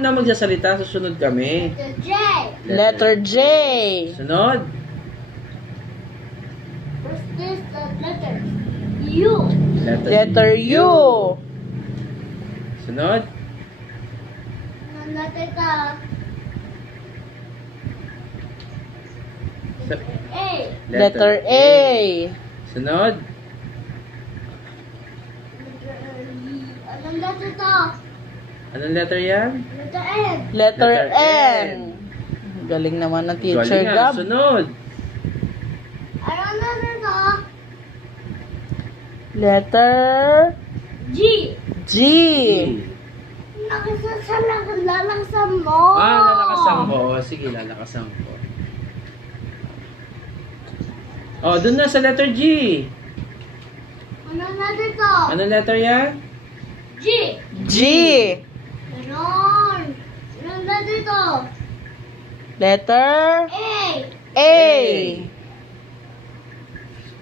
muna magsasalita, susunod kami. Letter J. Letter J. Sunod. What's this letter? U. Letter U. Sunod. Anong letter ito? A. Letter A. Sunod. Anong letter ito? Anong letter yan? Letter N. Letter Letter N. N. Galing naman ng teacher, Galing nga. Gab. Sunod. Anong letter ito? Letter G. G. Lalakasan mo. Lalakasan ko. Sige, lalakasan ko. Dun na sa letter G. Anong letter ito? Anong letter yan? G. G. Ganon. Anong letter ito? Letter A. A.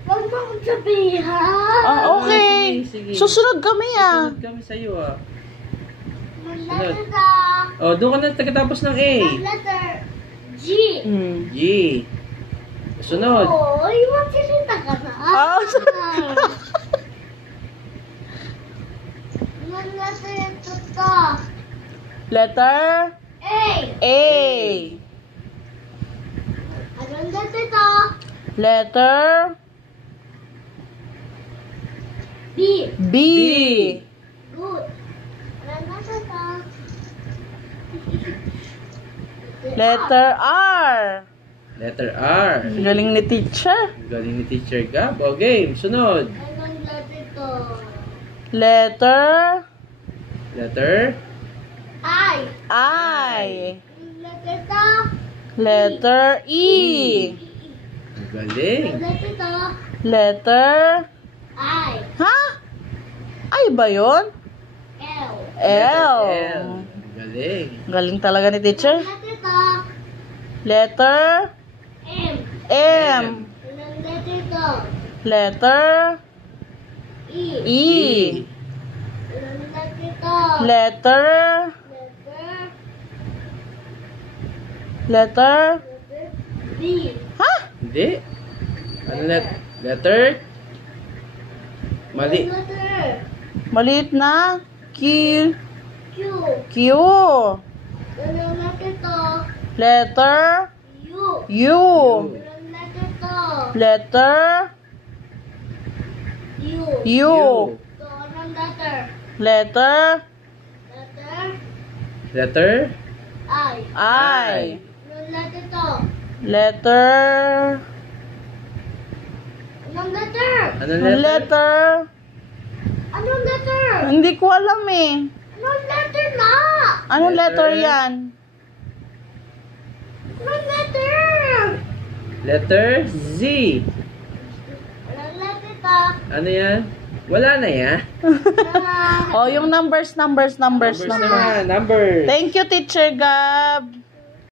Huwag mo akong sabihan. Okay. Sige. Susunod kami, Sunod kami sa'yo, Anong letter ito? Doon ka na tagatapos ng A. Anong letter G. G. Sunod. Oh, magsalita ka na. Anong letter ito? Letter A. A. Anong letter ito? Letter B. B. Good. Anong letter ito? Letter R. Letter R. Galing ni teacher. Galing ni Teacher Gab. Game. Sunod. Anong letter ito? Letter Letter I. I. Anong letter ito? Letter E. Galing. Anong letter ito? Letter I. Ha? Ay ba yun? L. L. Galing. Galing talaga ni teacher. Anong letter ito? Letter M. M. Anong letter ito? Letter E. E. Anong letter ito? Letter Letter B. Ha? Hindi. Ano letter? Mali. Anong letter? Maliit na Q. Q. Q. Anong letter ito? Letter U. U. Anong letter ito? Letter U. U. So, anong letter? Letter Letter Letter I. I. Anong letter ito? Letter Anong letter? Anong Anong letter? letter? Anong letter? Hindi ko alam eh. Anong letter na? Anong letter Letter? yan? Anong letter? Letter Z. Anong letter ito? Ano yan? Wala na yan. Ah, Oh, yung numbers. Numbers na. Number. Thank you, Teacher Gab.